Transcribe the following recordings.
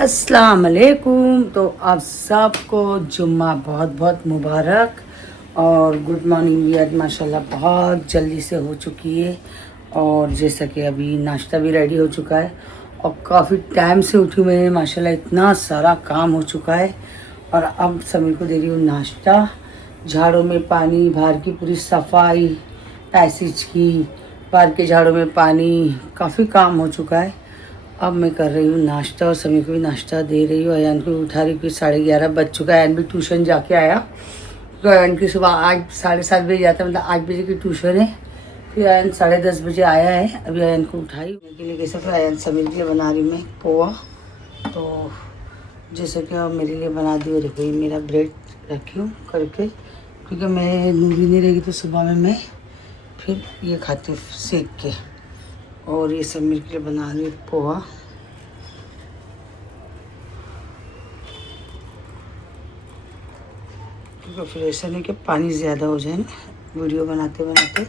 अस्सलाम वालेकुम। तो आप सबको जुम्मा बहुत बहुत मुबारक और गुड मॉर्निंग भी आज माशाल्लाह बहुत जल्दी से हो चुकी है। और जैसा कि अभी नाश्ता भी रेडी हो चुका है और काफ़ी टाइम से उठी हुई है माशाल्लाह, इतना सारा काम हो चुका है। और अब समीर को दे रही हूँ नाश्ता, झाड़ों में पानी, बाहर की पूरी सफाई, पैसेज की, बाहर के झाड़ों में पानी, काफ़ी काम हो चुका है। अब मैं कर रही हूँ नाश्ता और समी को भी नाश्ता दे रही हूँ। अयान को उठा रही हूँ, 11:30 बज चुका है। अयान भी ट्यूशन जाके आया, तो अयान की सुबह 7:30 बजे जाता है, मतलब 8 बजे की ट्यूशन है। फिर अयान 10:30 बजे आया है। अभी अयान को उठाई के लिए कैसे, फिर अयान समीर के लिए बना रही हूँ मैं पोहा। तो जैसे कि अब मेरे लिए बना दी और देखो ये मेरा ब्रेड रखी हूँ करके, क्योंकि मैं नूरी नहीं रहेगी तो सुबह में मैं फिर ये खाती हूँ सेक के। और ये समीर के लिए बना रही पोहा। क्योंकि फिर ऐसा नहीं कि पानी ज़्यादा हो जाए ना वीडियो बनाते बनाते।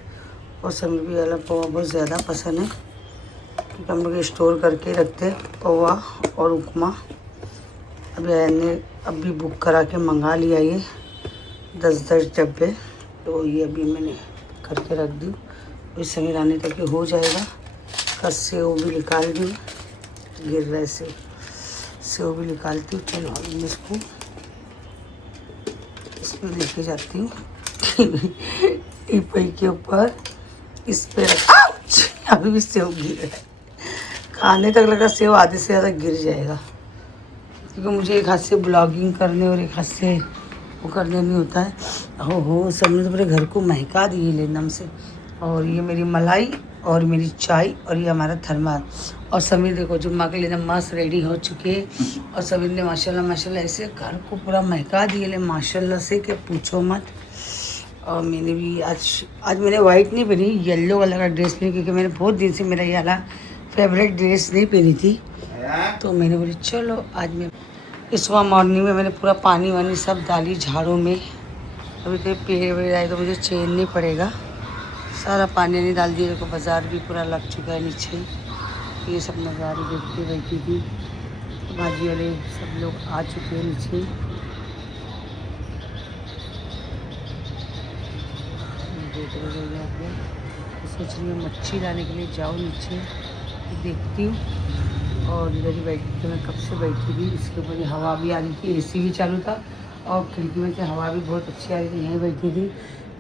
और समीर भी वाला पोहा बहुत ज़्यादा पसंद है, क्योंकि हम लोग स्टोर करके रखते हैं पोहा और उपमा। अभी ने अभी बुक करा के मंगा लिया ये 10-10 डब्बे, तो ये अभी मैंने करके रख दी। इस समीर आने तक ये हो जाएगा। कस से वो भी निकाल दी, गिर रहे से वो भी निकालती हूँ। चलो मैं इसको इसमें लेके जाती हूँ टिपई के ऊपर, इस पे अभी भी सेव गिर रहा है। खाने तक लगा सेव आधे से ज़्यादा गिर जाएगा, क्योंकि मुझे एक हाथ से ब्लॉगिंग करने और एक हाथ से वो करने नहीं होता है। हो सबने तो मेरे घर को महका दी लेनम से। और ये मेरी मलाई और मेरी चाय और ये हमारा थर्मास। और समीर देखो जुम्मा के लिए मस्त रेडी हो चुके हैं। और समीर ने माशाल्लाह माशाल्लाह ऐसे घर को पूरा महका दिए ले माशाल्लाह से कि पूछो मत। और मैंने भी आज मैंने वाइट नहीं पहनी, येलो कलर का ड्रेस पहनी, क्योंकि मैंने बहुत दिन से मेरा ये वाला फेवरेट ड्रेस नहीं पहनी थी। तो मैंने बोली चलो आज मैं इस सुबह मॉर्निंग में मैंने पूरा पानी वानी सब डाली झाड़ों में। अभी कहीं पेड़ वेड़ आए तो मुझे चैन नहीं पड़ेगा। सारा पानी नहीं डाल दिया। देखो बाज़ार भी पूरा लग चुका है नीचे। ये सब नज़ारे देखते बैठी थी। भाजी वाले सब लोग आ चुके हैं नीचे। देख रहे हो आप लोग। सोच रही हूँ मच्छी लाने के लिए जाओ नीचे, देखती हूँ। और इधर ही बैठी थी मैं, कब से बैठी थी। इसके ऊपर हवा भी आ रही थी, एसी भी चालू था और खिड़की में से हवा भी बहुत अच्छी आ रही थी। यहीं बैठी थी।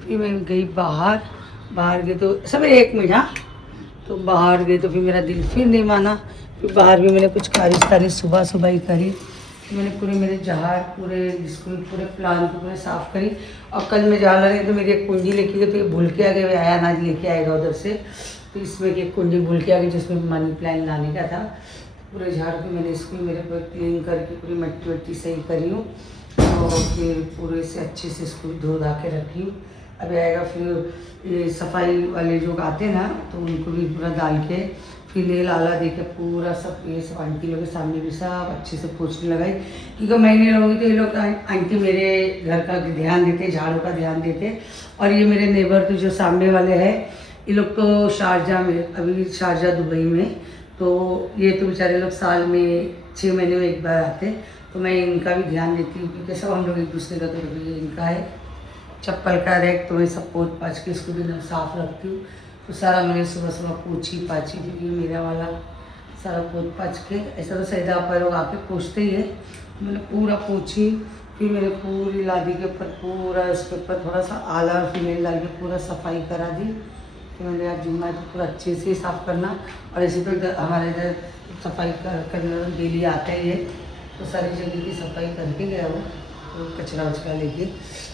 फिर मैं गई बाहर गई तो सब 1 मिनट, हाँ। तो बाहर गई तो फिर मेरा दिल फिर नहीं माना। फिर बाहर भी मैंने कुछ खारिश सुबह ही करी। मैंने पूरे मेरे जहाज पूरे स्कूल पूरे प्लान को पूरे साफ़ करी। और कल मैं जहाँ लगी तो मेरी एक कुंजी लेके गई, तो ये भूल के आ गए, आया अनाज लेके आएगा उधर से। तो इसमें एक कुंजी भूल के आ गई जिसमें मनी प्लांट लाने का था। पूरे झाड़ के मैंने स्कूल मेरे पर क्लीन करके पूरी मट्टी वट्टी सही करी हूँ। और फिर पूरे से अच्छे से इसको धो धा के रखी हूँ। अभी आएगा फिर ये सफाई वाले जो आते हैं ना, तो उनको भी पूरा डाल के फिर नेल आला दे के पूरा सब ये सब आंटी लोग के सामने भी सब अच्छे से पोछने लगाई। क्योंकि मैं नहीं रहूँगी तो ये लोग आंटी मेरे घर का ध्यान देते, झाड़ू का ध्यान देते। और ये मेरे नेबर तो जो सामने वाले हैं, ये लोग तो शारजा में, अभी शारजा दुबई में, तो ये तो बेचारे लोग साल में 6 महीने में एक बार आते। तो मैं इनका भी ध्यान देती हूँ, क्योंकि सब हम लोग एक दूसरे का, तो ये इनका है। चप्पल का रैक तो मैं सब पोंछ पाछ के इसको भी साफ़ रखती हूँ। तो सारा मैंने सुबह सुबह पोछी पाछी, क्योंकि मेरा वाला सारा पोंछ पाछ के, ऐसा तो सैदा पर लोग आके पोछते ही है। मैंने पूरा पोछी। फिर मैंने पूरी लादी के ऊपर पूरा इसके ऊपर थोड़ा सा आला और फीमेल डाल के पूरा सफाई करा दी। तो मैंने आज जुम्मा है तो पूरा अच्छे से साफ़ करना। और ऐसे तो हमारे इधर सफाई करने डेली आता ही है, तो सारी जगह की सफाई करके गया वो, तो कचरा वचरा लेके।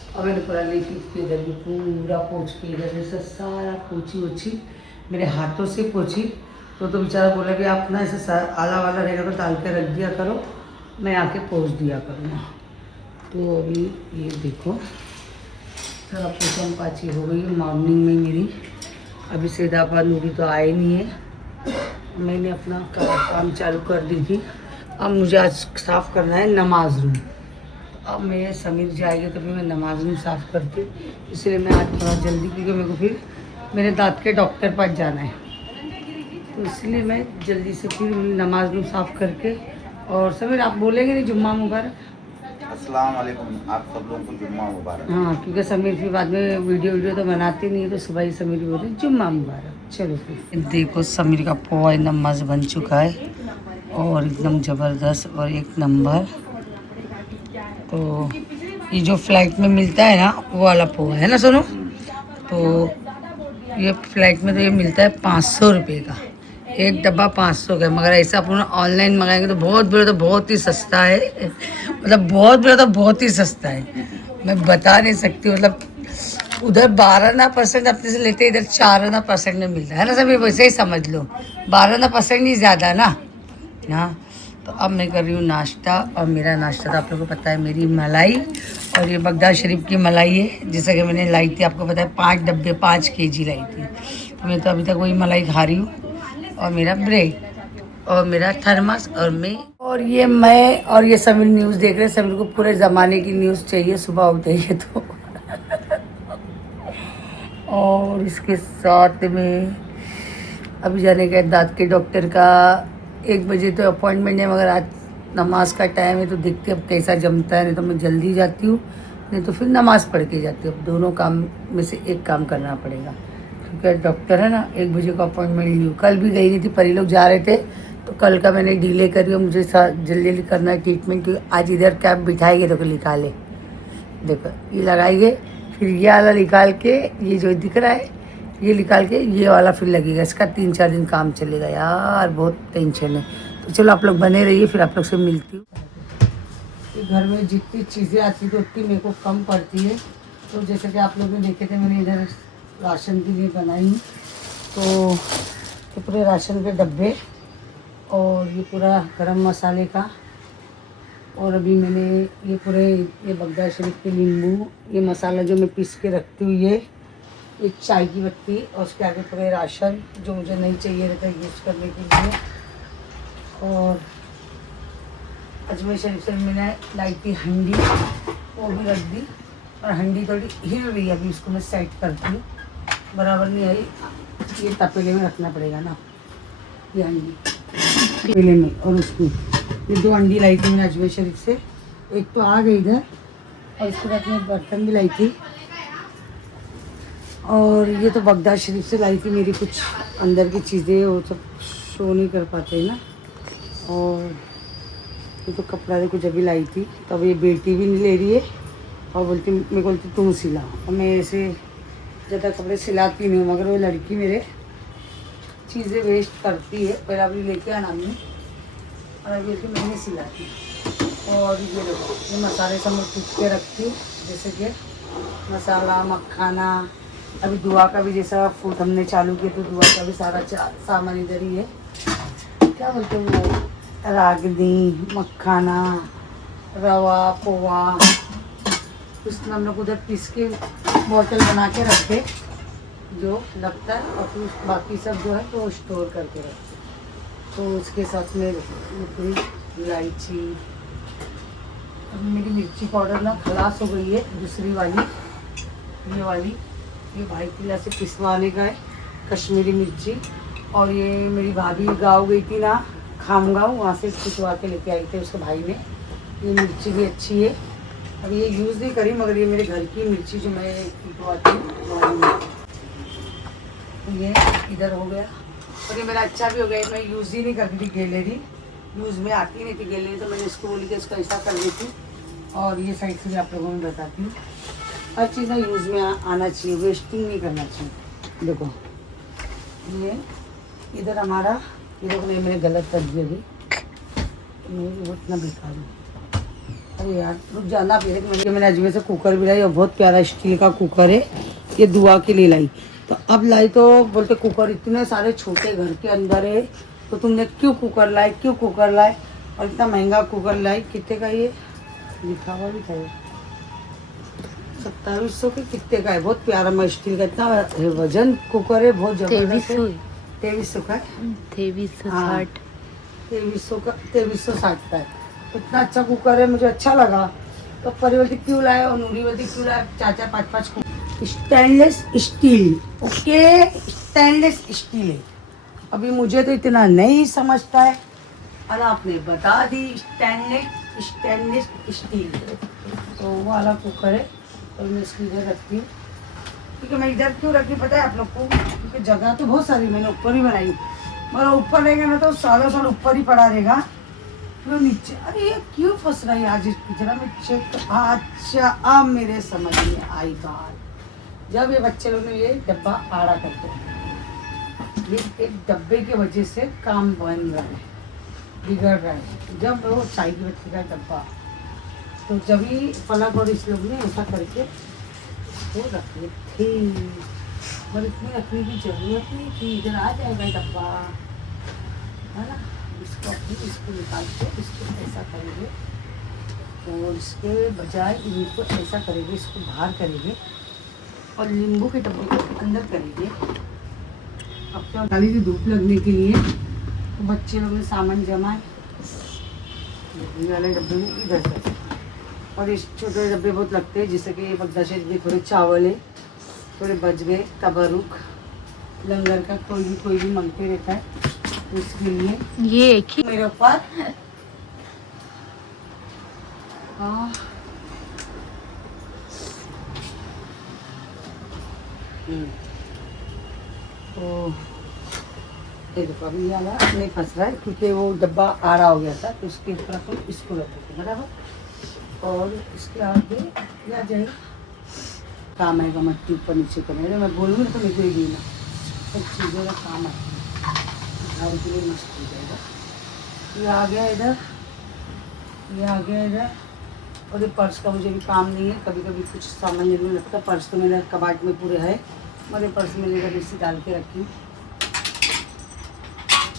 और मैंने पूरा लीफ के इधर भी पूरा पोंछ के, इधर से सारा पोछी वोछी मेरे हाथों से पोछी। तो बेचारा बोला कि आप ना ऐसे आला वाला रहेगा तो डाल के रख दिया करो, मैं आके पोंछ दिया करूँगा। तो अभी ये देखो सारा पोछन पाछी हो गई मॉर्निंग में मेरी। अभी सैदाबाद नूरी तो आए नहीं है, मैंने अपना काम चालू कर दी थी। अब मुझे आज साफ़ करना है नमाज रूम। अब मैं समीर जाएगा तो फिर मैं नमाज रूम साफ़ करती, इसलिए मैं आज थोड़ा जल्दी, क्योंकि मेरे को फिर मेरे दांत के डॉक्टर पास जाना है। तो इसलिए मैं जल्दी से फिर नमाज रूम साफ़ करके और समीर आप बोलेंगे नहीं जुम्मा मुबारक? अस्सलाम वालेकुम, आप सब लोगों को जुम्मा मुबारक। हाँ, क्योंकि समीर फिर बाद में वीडियो तो बनाती नहीं है, तो सुबह ही समीर बोलते जुम्मा मुबारक। चलो फिर देखो समीर का पोहा एकदम मस्त बन चुका है और एकदम ज़बरदस्त और एक नंबर। तो ये जो फ्लाइट में मिलता है ना वो वाला पोहा है ना सोनू? तो ये फ्लाइट में तो ये मिलता है 500 रुपये का, एक डब्बा 500 का। मगर ऐसा अपन ऑनलाइन मंगाएंगे तो बहुत बड़ा तो बहुत ही सस्ता है, मतलब बहुत बड़ा तो बहुत ही सस्ता है, मैं बता नहीं सकती। मतलब उधर 12% अपने से लेते, इधर 4% में मिलता है ना सभी, वैसे ही समझ लो 12% ही ज़्यादा ना। हाँ, तो अब मैं कर रही हूँ नाश्ता, और मेरा नाश्ता तो आप लोगों को पता है, मेरी मलाई और ये बगदाद शरीफ की मलाई है, जैसा कि मैंने लाई थी आपको पता है 5 डब्बे 5 kg लाई थी। तो मैं तो अभी तक वही मलाई खा रही हूँ, और मेरा ब्रेड और मेरा थर्मस और मैं और ये समीर न्यूज़ देख रहे हैं। समीर को पूरे ज़माने की न्यूज़ चाहिए सुबह उठे ही तो और इसके साथ में अभी जाने का दांत के डॉक्टर का 1 बजे तो अपॉइंटमेंट है, मगर आज नमाज का टाइम है तो देखते अब कैसा जमता है। नहीं तो मैं जल्दी जाती हूँ, नहीं तो फिर नमाज पढ़ के जाती हूँ। अब दोनों काम में से एक काम करना पड़ेगा, क्योंकि डॉक्टर है ना 1 बजे का अपॉइंटमेंट ली हूँ। कल भी गई नहीं थी, परी लोग जा रहे थे तो कल का मैंने डिले करी और मुझे जल्दी जल्दी करना है ट्रीटमेंट, क्योंकि आज इधर कैप बिठाएंगे तो निकाले, देखो ये लगाएंगे, फिर ये वाला निकाल के, ये जो दिख रहा है ये निकाल के ये वाला फिर लगेगा। इसका 3-4 दिन काम चलेगा यार, बहुत टेंशन है। तो चलो आप लोग बने रहिए, फिर आप लोग से मिलती हूँ। घर में जितनी चीज़ें आती तो उतनी मेरे को कम पड़ती है। तो जैसे कि आप लोग ने देखे थे, मैंने इधर राशन के लिए बनाई, तो ये पूरे राशन के डब्बे और ये पूरा गरम मसाले का, और अभी मैंने ये पूरे ये बगदाद शरीफ के नींबू, ये मसाला जो मैं पीस के रखती हूँ, ये एक चाय की पत्ती, और उसके आगे पूरे राशन जो मुझे नहीं चाहिए रहता यूज़ करने के लिए। और अजमेर शरीफ से मैंने लाई थी हंडी, वो भी रख दी, और हंडी थोड़ी हिल रही है, अभी उसको मैं सेट करती हूँ, बराबर नहीं आई। ये तपेले में रखना पड़ेगा ना, ये हंडी तपेले में, और उसको ये 2 अंडी लाई थी मैंने अजमेर शरीफ से, एक तो आ गई इधर, और इसके बाद मैं बर्तन भी लाई थी। और ये तो बगदाद शरीफ से लाई थी, मेरी कुछ अंदर की चीज़ें वो सब शो नहीं कर पाते ना। और ये तो कपड़ा देखो जब भी लाई थी, तब ये बेटी भी नहीं ले रही है, और बोलती मैं बोलती तुम सिला, और मैं ऐसे ज़्यादा कपड़े सिलाती नहीं हूँ, मगर वो लड़की मेरे चीज़ें वेस्ट करती है। पहले अभी लेके आना मैं, और अभी उसकी मैंने सिलाती। और ये देखो ये मसाले सब मैं कूट के रखती हूँ, जैसे कि मसाला मखाना, अभी दुआ का भी जैसा फूड हमने चालू किया, तो दुआ का भी सारा सामान इधर ही है। क्या बोलते हैं वो, रागनी, मखाना, रवा, पोहा, उसमें हम लोग उधर पीस के बोतल बना के रखते जो लगता है, और फिर बाकी सब जो है तो स्टोर करके रखते। तो उसके साथ में पूरी इलायची, अभी मेरी मिर्ची पाउडर ना खलास हो गई है, दूसरी वाली ये वाली, ये भाई किला से पिसवाने का है कश्मीरी मिर्ची। और ये मेरी भाभी गाँव गई थी ना, खामगाँव, वहाँ से पिसवा के लेके आई थी उसके भाई ने। ये मिर्ची भी अच्छी है, अब ये यूज़ नहीं करी, मगर ये मेरे घर की मिर्ची जो मैं पिसवाती हूँ, ये इधर हो गया। और ये मेरा अच्छा भी हो गया, मैं यूज़ ही नहीं करती थी गैलरी, यूज़ में आती नहीं थी गैलरी, तो मैंने इसको बोली कि इसका ऐसा कर देती। और ये साइड से भी आप लोगों में बताती हूँ, हर चीज़ ना यूज़ में आना चाहिए, वेस्टिंग नहीं करना चाहिए। देखो ये इधर हमारा, ये देखो नहीं मैंने गलत कर दिया अभी, वो इतना बेकार है। अरे यार रुक जाना, फिर मैंने अजमेर से कुकर भी लाई, और बहुत प्यारा स्टील का कुकर है, ये दुआ के लिए लाई। तो अब लाई तो बोलते कुकर इतने सारे छोटे घर के अंदर है, तो तुमने क्यों कुकर लाए, क्यों कुकर लाए, और इतना महंगा कुकर लाई। कितने का ये लिखा हुआ भी था, 2700 के कितने का है, बहुत प्यारा मैं स्टील का, इतना वजन कुकर है, बहुत जबरदस्त है। 2300 का है, 2360 का है, इतना अच्छा कुकर है, मुझे अच्छा लगा। तो परिवती क्यों लाए, और नूरी बोलती क्यों लाए, 4-5 stainless steel, okay stainless steel है। अभी मुझे तो इतना नहीं समझता है, और आपने बता दी स्टेनलेस स्टील, तो वो वाला कुकर है। तो मैं इसको इधर रखती हूँ, क्योंकि मैं इधर क्यों रखती पता है आप लोग को, क्योंकि जगह तो बहुत सारी मैंने ऊपर ही बनाई, मगर ऊपर रहेगा ना तो सालों साल ऊपर ही पड़ा रहेगा। तो नीचे, अरे ये क्यों फंस रहा है आज इसकी, जरा मैं चेक। अच्छा अब मेरे समझ में आई बात, जब ये बच्चे लोग ने ये डब्बा आड़ा करते हैं, ये एक डब्बे के वजह से काम बन रहा है, बिगड़ रहा है। जब वो चाय की बत्ती का डब्बा, तो जब ही फलक और इस लोग ने ऐसा करके इसको रखे थे, और इतनी रखने की जरूरत नहीं थी, इधर आ जाएगा डब्बा, है ना। इसको निकाल के इसको ऐसा करेंगे, और इसके बजाय इनको ऐसा करेंगे, इसको बाहर करेंगे और नींबू के डब्बे को अंदर करेंगे। अब क्या डाली थी धूप लगने के लिए, तो बच्चे लोग ने सामान जमाए ये वाले डब्बे में इधर से, और इस छोटे डब्बे बहुत लगते हैं, जैसे कि बगदा शरीफ में थोड़े चावल है, थोड़े बच गए, तबरुक लंगर का कोई भी मांगते रहता है, तो इसके लिए ये एक ही मेरे ऊपर तो ये देखो अभी ये वाला नहीं फंस रहा है, क्योंकि वो डब्बा आड़ा हो गया था, तो इसके ऊपर अपन इसको रख देते बराबर, और इसके आगे क्या जाएगा, काम आएगा मट्टी ऊपर नीचे करने। मैं बोलूँगी तो निकलेगी ना, सब चीज़ों का काम आती है, घर के लिए मस्त हो जाएगा। ये आ गया इधर, ये आ गया इधर, और ये पर्स का मुझे भी काम नहीं है, कभी कभी कुछ सामान जरूर लगता है। पर्स तो मेरा कबाड़ में पूरे है, मेरे पर्स में लेकर इसी डाल के रखी हूँ।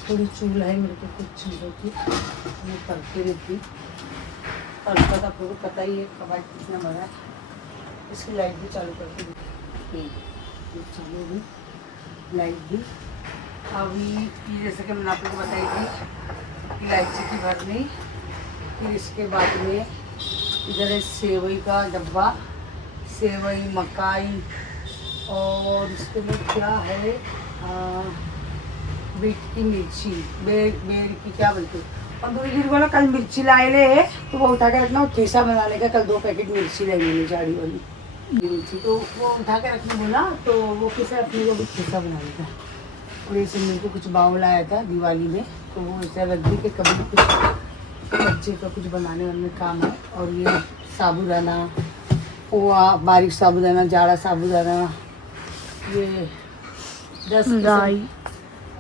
थोड़ी चूल है मेरे को कुछ चीज़ों की, मैं करती रहती हूँ। पर्स का तो आपको पता ही है कबाड़ कितना बड़ा है। इसकी लाइट भी चालू करके देखिए, चालू हुई लाइट भी। अभी जैसे कि मैंने आप लोग को बताई थी, इलायची की भरनी, फिर इसके बाद में इधर है सेवई का डब्बा, सेवई मकाई, और इसके में क्या है, बीट की मिर्ची, बेर की क्या बोलते हैं, और दूरी गिर बोला कल मिर्ची लाए ले, तो वो उठा के रखना, वो ठेसा बनाने का, कल 2 पैकेट मिर्ची लाई मैंने जाड़ी वाली मिर्ची, तो वो उठा के रखने बोला, तो वो कैसे अपने को भी ठेसा बनाने का। और ऐसे मेरे को कुछ बाउल आया था दिवाली में, तो वो ऐसा रख दी कि कभी कुछ बच्चे का कुछ बनाने वाले में काम है। और ये साबुदाना, पोहा, बारीक साबुदाना, जाड़ा साबुदाना, ये 10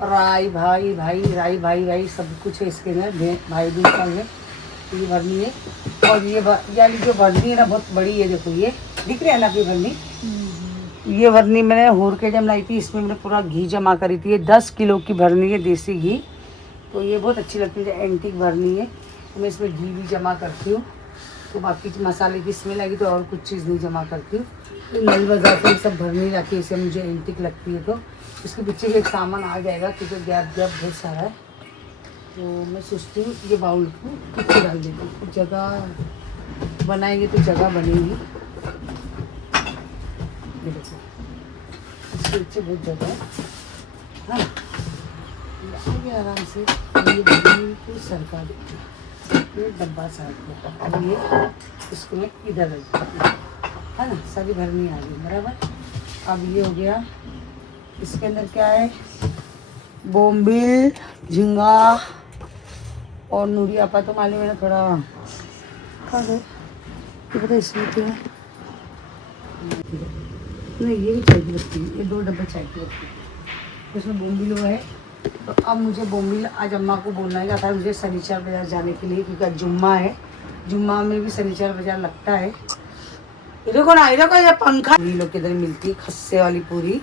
राई भाई सब कुछ है इसके अंदर, भाई दूध का है, ये भरनी है। और ये वाली जो भरनी है ना बहुत बड़ी है, देखो ये दिख रही है ना आपकी भरनी, ये भरनी मैंने होर के टाइम लाई थी, इसमें मैंने पूरा घी जमा करी थी। ये 10 किलो की भरनी है, देसी घी, तो ये बहुत अच्छी लगती है, एंटीक भरनी है। तो मैं इसमें घी भी जमा करती हूँ, तो बाकी मसाले की स्मेल आएगी तो और कुछ चीज़ नहीं जमा करती हूँ। तो नल बाजार से सब भरनी रखी है, इसे मुझे एंटीक लगती है, तो इसके पीछे भी एक सामान आ जाएगा, क्योंकि गैप बहुत सारा है। तो मैं सोचती हूँ ये बाउल को पीछे डाल देती हूँ, जगह बनाएंगे तो जगह बनेगी। ये देखो इसके पीछे बहुत जगह है ना, आगे आराम से ये बिल्कुल सरका देती हूँ, ये डब्बा साथ। अब ये इसको मैं इधर रख देती हूँ, है ना, सारी भरनी आ गई बराबर। अब ये हो गया, इसके अंदर क्या है, बोम्बिल, झींगा और नूरी आपा तो मालूम है ना, थोड़ा खा गए, तो पता इसमें क्या है, नहीं ये भी चाय की पत्ती, ये 2 डब्बे चाय की पत्ती, इसमें बोम्बिल हुआ है। तो अब मुझे बोम्बिल आज अम्मा को बोलना है था मुझे सनीचर बाज़ार जाने के लिए, क्योंकि आज जुम्मा है, जुम्मा में भी सनीचर बाज़ार लगता है। इधर को ना, इधर को ये पंखा ये लोग किधर मिलती है, खस्से वाली पूरी।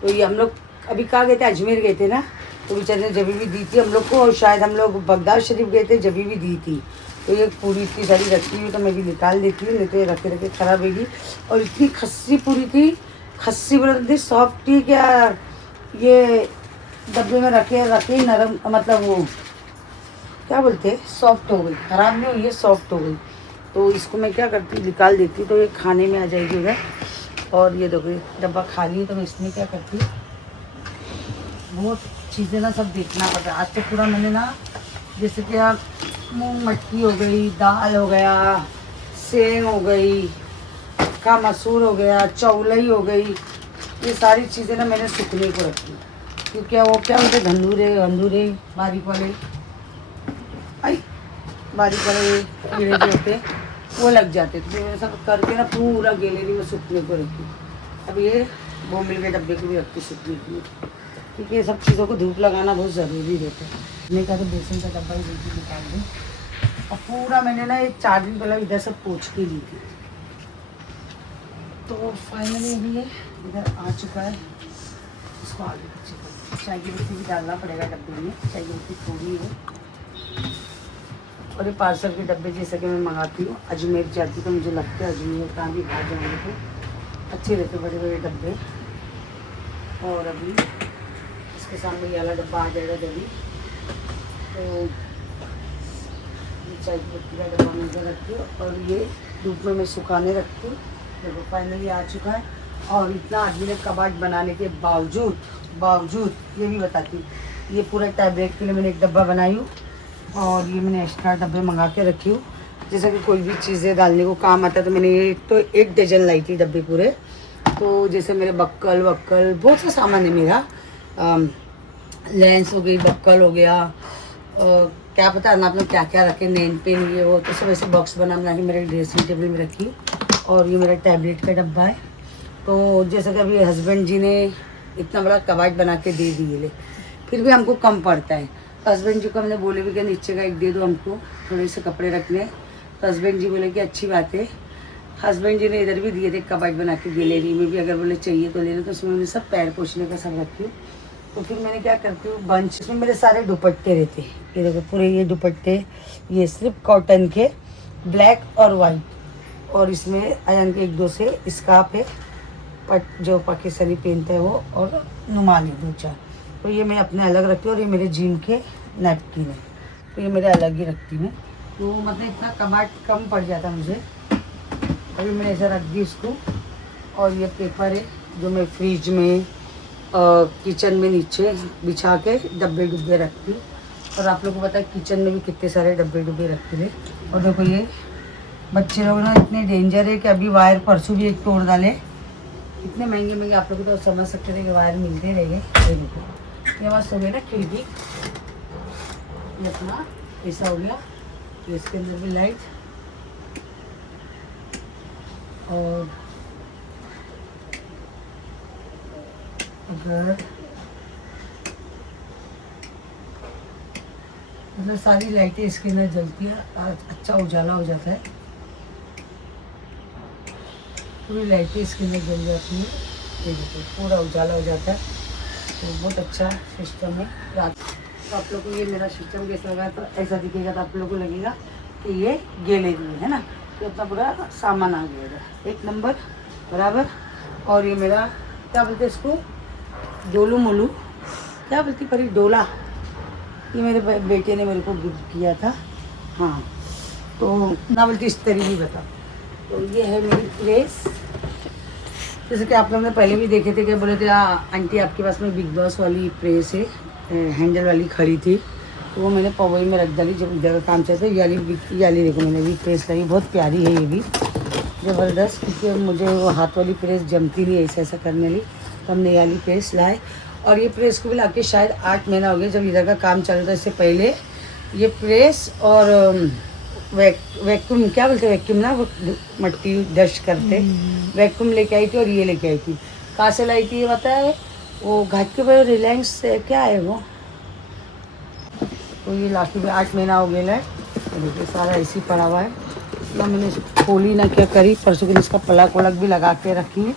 तो ये हम लोग अभी कहाँ गए थे, अजमेर गए थे ना, तो बेचारे ने जब भी दी थी हम लोग को, और शायद हम लोग बगदाद शरीफ गए थे जब भी दी थी। तो ये पूरी इतनी सारी रखी हुई, तो मैं भी निकाल देती हूँ, नहीं तो ये रखे रखे ख़राब होगी। और इतनी खस्सी पूरी थी, खस्सी बोलते थी, सॉफ्ट थी क्या, ये डब्बे में रखे नरम, मतलब वो क्या बोलते हैं, सॉफ्ट हो गई, ख़राब नहीं हुई है, सॉफ्ट हो गई। तो इसको मैं क्या करती, निकाल देती, तो ये खाने में आ जाएगी उधर। और ये देखो डब्बा खाली है, तो मैं इसमें क्या करती, बहुत चीज़ें ना सब देखना पड़ता है। आज तो पूरा मैंने ना जैसे कि आप मूंग मटकी हो गई, दाल हो गया, सेंग हो गई, का मसूर हो गया, चौलाई हो गई, ये सारी चीज़ें ना मैंने सूखने को रखी, क्योंकि वो क्या होते धंधुरे अंधूरे बारीक वाले कीड़े जो होते वो लग जाते, तो मैंने सब करके ना पूरा गैलरी में सूखने को रखी। अब ये बोमिल के डब्बे को भी रखती सूखने के लिए, क्योंकि ये सब चीज़ों को धूप लगाना बहुत ज़रूरी रहता है। मैंने कहा तो बेसन का डब्बा ही बिल्कुल निकाल दूँ, और पूरा मैंने ना 4 दिन पहले इधर सब पोंछ के ली थी। तो फाइनली अभी ये इधर आ चुका है। इसको आगे पीछे चाय की पत्ती भी डालना पड़ेगा डब्बे में, चाय की पत्ती थोड़ी है। और ये पार्सल के डब्बे जैसे कि मैं मंगाती हूँ, अजमेर जाती तो मुझे लगता है अजमेर कहाँ भी बाहर जाएंगे तो अच्छे रहते बड़े बड़े डब्बे। और अभी इसके सामने ये वाला डब्बा आ जाएगा जल्दी, तो ये चाय की पत्ती का डब्बा मैं इधर रखती हूँ और ये धूप में मैं सुखाने रखती हूँ। देखो फाइनली आ चुका है। और इतना आदमी ने कबाड़ बनाने के बावजूद ये भी बताती हूँ, ये पूरा टैबलेट के लिए मैंने एक डब्बा बनाई हूँ, और ये मैंने एक्स्ट्रा डब्बे मंगा के रखी हूँ, जैसे कि कोई भी चीज़ें डालने को काम आता है। तो मैंने ये तो 1 डजन लाई थी डब्बे पूरे। तो जैसे मेरे बक्कल बहुत सा सामान है मेरा, लेंस हो गई, बक्कल हो गया, क्या पता ना आपने क्या क्या रखे, नेल पेन ये वो, तो सब ऐसे बॉक्स बना के मेरे ड्रेसिंग टेबल में रखी। और ये मेरा टैबलेट का डब्बा है। तो जैसे कि अभी हस्बैंड जी ने इतना बड़ा कबाड़ बना के दे दिए ले, फिर भी हमको कम पड़ता है। तो हस्बैंड जी को हमने बोले भी कि नीचे का एक दे दो हमको, थोड़े से कपड़े रखने। तो हस्बैंड जी बोले कि अच्छी बात है। हस्बैंड जी ने इधर भी दिए थे कबाड़ बना के, गैलरी में भी अगर बोले चाहिए तो ले लो। तो उसमें मैंने सब पैर पोछने का सब रखी हूँ। तो फिर मैंने क्या करती हूँ, बंच में मेरे सारे दुपट्टे रहते हैं। ये देखो पूरे ये दुपट्टे, ये सिर्फ कॉटन के, ब्लैक और वाइट, और इसमें अयन के 1-2 से स्कार्फ है, पट जो पाकिस्तानी पहनता है वो, और रुमाल है 2-4। तो ये मैं अपने अलग रखती हूँ। और ये मेरे जिम के नैपकिन है, तो ये मेरे अलग ही रखती हूँ। तो मतलब इतना कबाड़ कम पड़ जाता मुझे। अभी मैंने ऐसा रख दी उसको। और ये पेपर है जो मैं फ्रिज में किचन में नीचे बिछा के डब्बे डुब्बे रखती हूँ। और आप लोगों को पता है किचन में भी कितने सारे डब्बे डुब्बे रखते थे। और देखो ये बच्चे लोग ना इतने डेंजर है कि अभी वायर परसों भी एक तोड़ डाले, इतने महंगे आप लोग तो समझ सकते थे कि वायर मिलते रहेंगे। ये देखो ये बात हो गई ना खिड़की, ये अपना ऐसा हो गया, इसके अंदर भी लाइट, और अगर मतलब सारी लाइटें इसके अंदर जलती है, अच्छा उजाला हो जाता है, पूरी लाइटें इसके अंदर जल जाती है। ये देखो पूरा उजाला हो जाता है, तो बहुत अच्छा सिस्टम है रात। तो आप लोग को ये मेरा सिस्टम कैसा लगा, तो ऐसा दिखेगा तो आप लोगों को लगेगा कि ये गैलरी है ना। तो अपना पूरा सामान आ गया 1 नंबर बराबर। और ये मेरा क्या बोलते हैं इसको, डोलू मोलू क्या बोलती परी, डोला, ये मेरे बेटे ने मेरे को गिफ्ट किया था। हाँ तो ना बोलती इस तरीके ही बता। तो ये है मेरी प्रेस, जैसे कि आप लोगों ने पहले भी देखे थे कि बोले थे आंटी आपके पास में बिग बॉस वाली प्रेस है, हैंडल वाली खड़ी थी, तो वो मैंने पवई में रख डाली जब इधर का काम चलता है। ये वाली देखो मैंने भी प्रेस लाई, बहुत प्यारी है ये भी, ज़बरदस्त, क्योंकि मुझे वो हाथ वाली प्रेस जमती नहीं ऐसा करने ली, तो हमने ये वाली प्रेस लाए। और ये प्रेस को भी ला के शायद 8 महीना हो गया, जब इधर का काम चल रहा था। इससे पहले ये प्रेस और वैक्यूम क्या बोलते हैं, वैक्यूम ना, वो मट्टी डस्ट करते, वैक्यूम लेके आई थी। और ये लेके आई थी, कहाँ से लाई थी ये बताया, वो घाट के बाद रिलायंस से क्या है वो, तो ये लाके भी 8 महीना हो गया है। देखिए सारा ऐसे ही पड़ा हुआ है ना, मैंने खोली ना क्या करी, परसों के इसका प्लग वलग भी लगा के रखी है।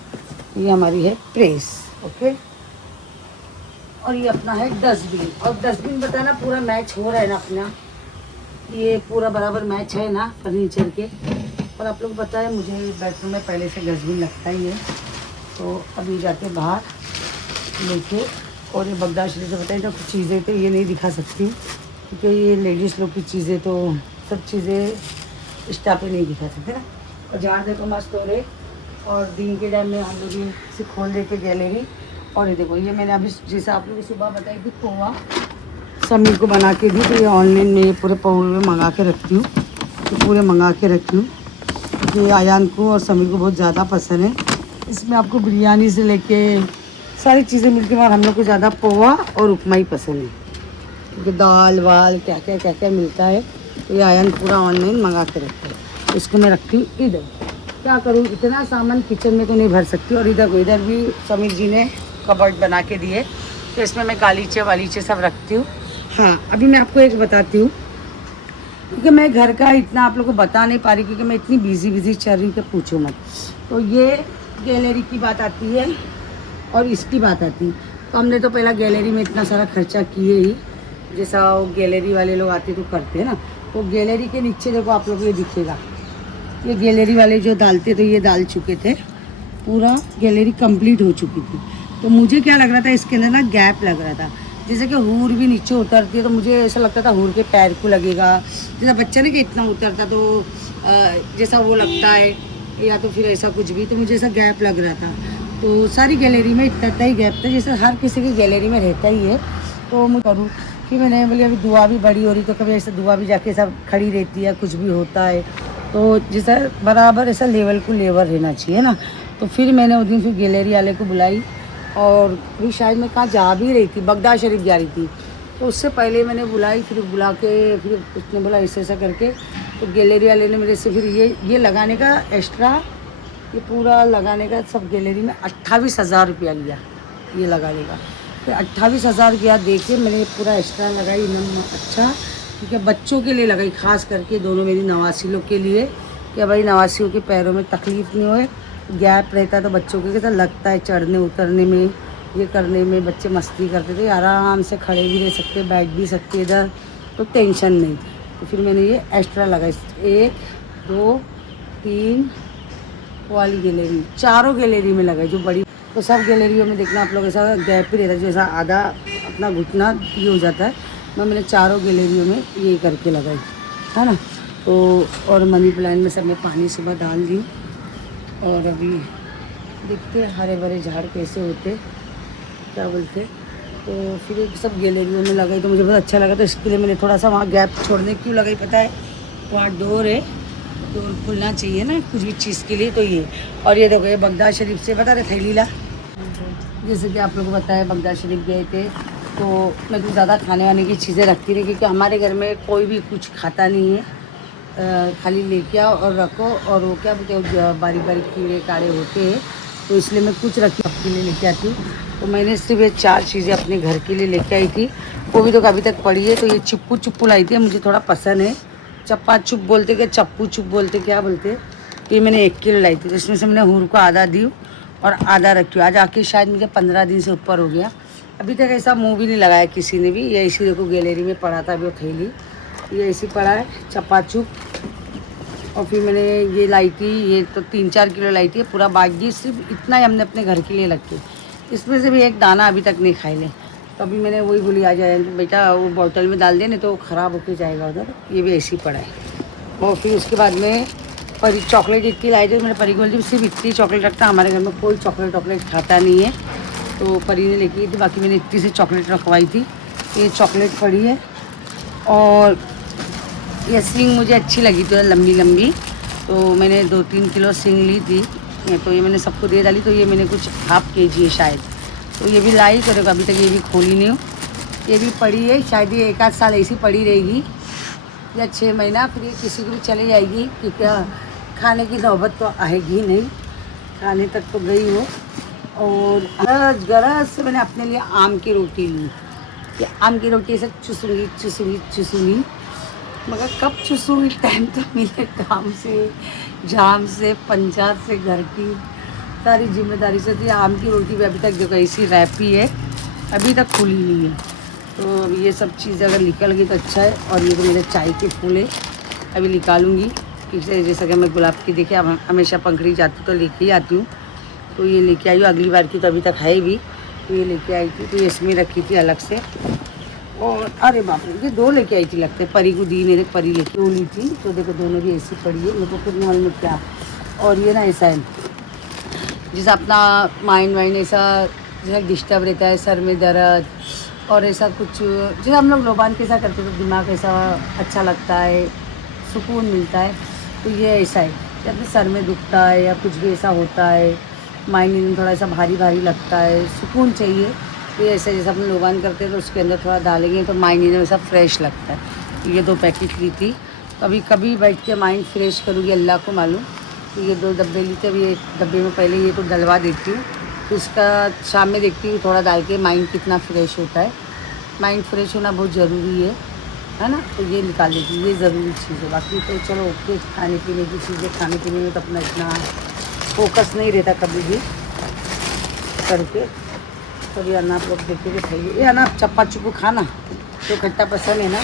ये हमारी है प्रेस, ओके। और ये अपना है डस्टबिन, और डस्टबिन बताना पूरा मैच हो रहा है ना अपना, ये पूरा बराबर मैच है ना फर्नीचर के। और आप लोग पता है मुझे बेडरूम में पहले से डस्टबिन लगता ही है, तो अभी जाके बाहर लेके। और ये बगदाश से बताएं तो कुछ चीज़ें तो ये नहीं दिखा सकती, क्योंकि ये लेडीज़ लोग की चीज़ें तो सब चीज़ें स्टाफ पे नहीं दिखा सकते ना। और जहाँ देखो मस्त हो रहे, और दिन के टाइम में हम लोग से खोल दे के गैलरी। और ये देखो ये मैंने अभी जैसे आप लोगों को सुबह बताई थी पोहा समीर को बना के दी। तो ये ऑनलाइन में ये पूरे पौवे मंगा के रखती हूँ, तो पूरे मंगा के रखती हूँ। ये आयान को और समीर को बहुत ज़्यादा पसंद है। इसमें आपको बिरयानी से लेके सारी चीज़ें मिलती हैं, और हम लोग को ज़्यादा पोहा और उपमा ही पसंद है, क्योंकि दाल वाल क्या क्या मिलता है। तो ये आयन पूरा ऑनलाइन मंगा के रखते हैं। इसको मैं रखती हूँ इधर। क्या करूँ, इतना सामान किचन में तो नहीं भर सकती। और इधर भी समीर जी ने कबर्ड बना के दिए, तो इसमें मैं गालीचे वालीचे सब रखती हूँ। हाँ, अभी मैं आपको एक बताती हूँ, क्योंकि मैं घर का इतना आप लोग को बता नहीं पा रही, क्योंकि मैं इतनी बिजी चल रही हूँ कि पूछो मत। तो ये गैलरी की बात आती है और इसकी बात आती है। तो हमने तो पहला गैलरी में इतना सारा खर्चा किए ही, जैसा वो गैलरी वाले लोग आते तो करते हैं ना। तो गैलरी के नीचे देखो आप लोग, ये दिखेगा, ये गैलरी वाले जो डालते तो ये डाल चुके थे, पूरा गैलरी कंप्लीट हो चुकी थी। तो मुझे क्या लग रहा था, इसके अंदर ना गैप लग रहा था, जैसे कि हूर भी नीचे उतरती है, तो मुझे ऐसा लगता था हूर के पैर को लगेगा, जैसा बच्चा ने कि इतना उतरता तो जैसा वो लगता है, या तो फिर ऐसा कुछ भी। तो मुझे ऐसा गैप लग रहा था। तो सारी गैलरी में इतना ही गैप था, जैसे हर किसी की गैलरी में रहता ही है। तो मैं करूँ कि मैंने बोली अभी दुआ भी बड़ी हो रही, तो कभी ऐसा दुआ भी जाके सब खड़ी रहती है, कुछ भी होता है, तो जैसा बराबर ऐसा लेवल को लेवल रहना चाहिए ना। तो फिर मैंने उस दिन फिर गैलरी वाले को बुलाई, और फिर शायद मैं कहाँ जा भी रही थी, बगदाद शरीफ जा रही थी। तो उससे पहले मैंने बुलाई, फिर बुला के फिर उसने बोला ऐसा करके। तो गैलरी वाले ने मेरे से फिर ये लगाने का एक्स्ट्रा, ये पूरा लगाने का सब गैलरी में 28,000 रुपया लिया, ये लगाने का। फिर 28,000 रुपया दे के मैंने पूरा एक्स्ट्रा लगाई एकदम अच्छा, क्योंकि बच्चों के लिए लगाई, खास करके दोनों मेरी नवासी लोग के लिए, कि भाई नवासियों के पैरों में तकलीफ़ नहीं होए। गैप रहता है तो बच्चों के कैसा लगता है चढ़ने उतरने में, ये करने में, बच्चे मस्ती करते थे, आराम से खड़े भी रह सकते, बैठ भी सकते इधर, तो टेंशन नहीं। तो फिर मैंने ये एक्स्ट्रा लगाई, 1 2 3 वाली गैलरी, चारों गैलरी में लगाई जो बड़ी। तो सब गैलरियों में देखना आप लोग ऐसा गैप ही रहता है, जैसा आधा अपना घुटना ये हो जाता है। मैंने चारों गैलरियों में ये करके लगाई है ना। तो और मनी प्लांट में सब मैं पानी सुबह डाल दी, और अभी देखते हैं हरे भरे झाड़ कैसे होते, क्या बोलते। तो फिर एक सब गैलरियों में लगाई, तो मुझे बहुत अच्छा लगा। तो इसके लिए मैंने थोड़ा सा वहाँ गैप छोड़ने क्यों लगाई पता है, वहाँ डोर है, डोर खुलना चाहिए ना कुछ भी चीज़ के लिए। तो ये, और ये देखो ये बगदाद शरीफ से बता रहे थैली ला, जैसे कि आप लोगों को बताया बगदाद शरीफ गए थे। तो मैं तो ज़्यादा खाने वाने की चीज़ें रखती रही, क्योंकि हमारे घर में कोई भी कुछ खाता नहीं है, खाली लेके आओ और रखो। और वो क्या बोलते बारीक बारीक कीड़े काड़े होते हैं, तो इसलिए मैं कुछ रखी आपके लिए लेके आती हूँ। तो मैंने सिर्फ ये 4 चीज़ें अपने घर के लिए लेके आई थी, वो भी तो अभी तक पड़ी है। तो ये चप्पू लाई थी, मुझे थोड़ा पसंद है, चप्पा चुप बोलते क्या, चप्पू चुप बोलते क्या बोलते। तो ये मैंने 1 किलो लाई थी, तो इसमें से मैंने हूर को आधा दी और आधा रखी। आज आके शायद मुझे 15 दिन से ऊपर हो गया, अभी तक ऐसा मुँह भी नहीं लगाया किसी ने भी। ये इसी देखो गैलरी में पड़ा था अभी वो थैली, ये ऐसी पड़ा है चप्पा चुप। और फिर मैंने ये लाई थी, ये तो 3-4 किलो लाई थी, पूरा बागी सिर्फ इतना ही हमने अपने घर के लिए रखे। इसमें से भी एक दाना अभी तक नहीं खाए ले। तो अभी मैंने वही बोली आ जाए बेटा वो बोतल में डाल दे, नहीं तो ख़राब होके जाएगा उधर। ये भी ऐसे ही पड़ा है। और फिर उसके बाद में परी चॉकलेट इतनी लाई थी, मैंने परी को बोली सिर्फ इतनी चॉकलेट रखता, हमारे घर में कोई चॉकलेट खाता नहीं है। तो परी ने लेके गई थी, बाकी मैंने इतनी सी चॉकलेट रखवाई थी। ये चॉकलेट पड़ी है, और ये सींग मुझे अच्छी लगी थी लंबी लंबी, तो मैंने 2-3 किलो सींग ली थी। तो ये मैंने सबको दे डाली। तो ये मैंने कुछ ½ kg है शायद, तो ये भी लाई करेगा, अभी तक ये भी खोली नहीं हूँ। ये भी पड़ी है, शायद ये 1-8 साल ऐसी पड़ी रहेगी, या 6 महीना, फिर ये किसी को भी चले जाएगी, क्योंकि खाने की नौबत तो आएगी नहीं, खाने तक तो गई हो। और गरज से मैंने अपने लिए आम की रोटी ली, कि आम की रोटी ऐसे चूसूँगी, मगर कब चूसूँगी, टाइम तो मिले काम से, जाम से, पंचायत से, घर की सारी जिम्मेदारी से। थी आम की रोटी भी अभी तक जो ऐसी रैपी है, अभी तक खुली नहीं है। तो अभी ये सब चीज़ अगर निकल गई तो अच्छा है। और ये तो मेरे चाय के फूल है, अभी निकालूंगी, क्योंकि जैसा कि मैं गुलाब की देखिए हमेशा पंखड़ी जाती तो लेके ही आती हूँ। तो ये लेके आई हूँ, अगली बार की तो अभी तक है भी, तो ये लेके आई थी। तो ये इसमें रखी थी अलग से। और अरे बाप रे, ये 2 लेके आई थी लगता है, परी को दी, मेरे परी लेके 2 ली थी। तो देखो दोनों भी ऐसी पड़ी है, मेरे को खुद नहीं मालूम क्या। और ये ना ऐसा है जैसा अपना माइंड ऐसा जैसा डिस्टर्ब रहता है, सर में दर्द, और ऐसा कुछ जैसे हम लोग लोबान के साथ करते तो दिमाग ऐसा अच्छा लगता है, सुकून मिलता है। तो ये ऐसा है कि अपने सर में दुखता है या कुछ भी ऐसा होता है, माइंड में थोड़ा सा भारी भारी लगता है, सुकून चाहिए, तो ये ऐसा जैसे अपन लोबान करते हैं तो उसके अंदर थोड़ा डालेंगे तो माइंड में ऐसा फ्रेश लगता है। तो ये 2 पैकेट ली थी, कभी कभी बैठ के माइंड फ्रेश करूँगी, अल्लाह को मालूम। तो ये 2 डब्बे ली थी, अभी एक डब्बे में पहले ये तो डलवा देती हूँ, तो इसका शाम में देखती हूँ थोड़ा डाल के माइंड कितना फ्रेश होता है। माइंड फ्रेश होना बहुत ज़रूरी है ना। तो ये निकाल लेती हूँ, ये ज़रूरी चीज़ है। बाकी तो चलो ओके, खाने पीने की चीज़ें, खाने पीने में तो अपना इतना फोकस नहीं रहता कभी भी करके। कभी अनाप लोग देखे के खाइए, ये अनाप चप्पा चुप्पू खाना तो खट्टा पसंद है ना,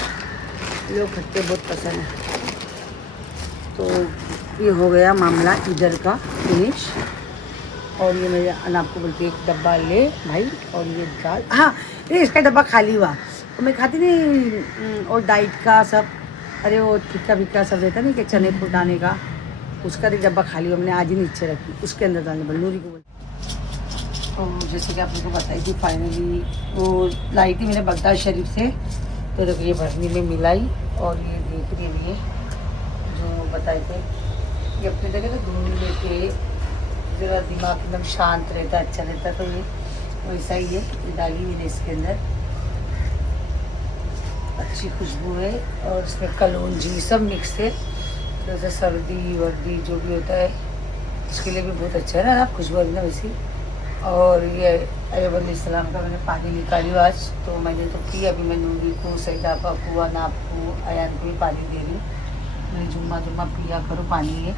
लोग खट्टे बहुत पसंद है। तो ये हो गया मामला इधर का फिनिश। और ये मेरे अनाप को बोलती है एक डब्बा ले भाई, और ये दाल, हाँ ये इसका डब्बा खाली हुआ तो मैं खाती नहीं। और डाइट का सब, अरे वो फिक्का फिक्का सब रहता नहीं कि चने फुटाने का, उसका भी डब्बा खाली हुआ, मैंने आज ही नीचे रखी, उसके अंदर डालने बल्लूरी को बोलती। तो जैसे कि आप लोगों को बताई थी फाइनली वो लाई थी मैंने बगदाद शरीफ से, तो देखो ये भरनी में मिलाई। और ये देख रही है जो बताए थे, ये अपने जगह तो ढूंढ लेके ज़रा दिमाग एकदम शांत रहता है, अच्छा रहता है। तो ये वैसा ही है, ये डाली मैंने इसके अंदर, अच्छी खुशबू है। और इसमें कलौंजी सब मिक्स है, जैसे सर्दी वर्दी जो भी होता है उसके लिए भी बहुत अच्छा है ना, खुशबू है ना वैसी। और ये अय्यूब अलैहिस्सलाम का मैंने पानी निकाली आज, तो मैंने तो पी। अभी मैं नूरी को, सैदापा को, अनाप को, अयान को भी पानी दे रही हूँ। मैंने जुम्मा पिया करो पानी, ये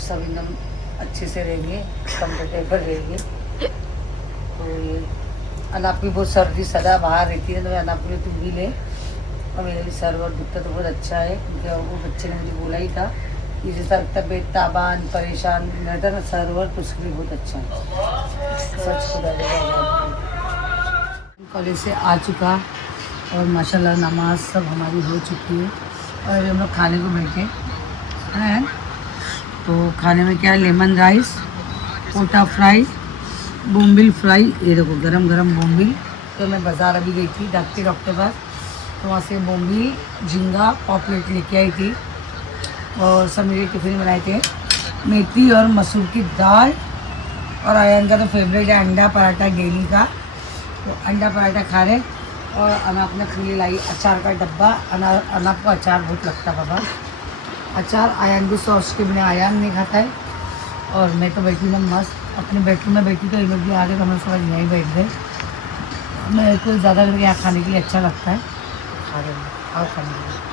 सब एकदम अच्छे से रहेंगे, कंफर्टेबल रहेंगे। तो ये अनाप की बहुत सर्दी सदा बाहर रहती है, तो मैं अनाप के लिए तुम भी ले। और मेरे लिए सर और दुखता तो बहुत अच्छा है, क्योंकि वो बच्चे ने मुझे बोला ही था कि जैसा तबीयत ताबान परेशान रहता ना सर और, तो उसके लिए बहुत अच्छा है। सच खुदा कॉलेज से आ चुका और माशाल्लाह नमाज सब हमारी हो चुकी है। और अभी हम लोग खाने को बैठे हैं। तो खाने में क्या है, लेमन राइस, पोटा फ्राई, बोम्बिल फ्राई, ये देखो गरम गरम बोम्बिल। तो मैं बाज़ार अभी गई थी डॉक्टर पास, तो वहाँ से बोम्बिल झींगा पॉपलेट लेके आई थी। और सब मेरे टिफ़िन बनाए थे, मेथी और मसूर की दाल। और आयन का तो फेवरेट है अंडा पराठा डेली का, तो अंडा पराठा खा रहे। और अनाप ने खुली लाई अचार का डब्बा, अनाप को अचार बहुत लगता है बाबा, अचार। आयन भी सॉस के बिना आयन नहीं खाता है। और मैं तो बैठी एकदम मस्त अपने बेडरूम में बैठी, तो ये लोग भी आ गए तो हम लोग सब यहीं बैठ गए। मेरे को ज़्यादा करके यहाँ खाने के लिए अच्छा लगता है, खा रहे हैं और खाने के लिए।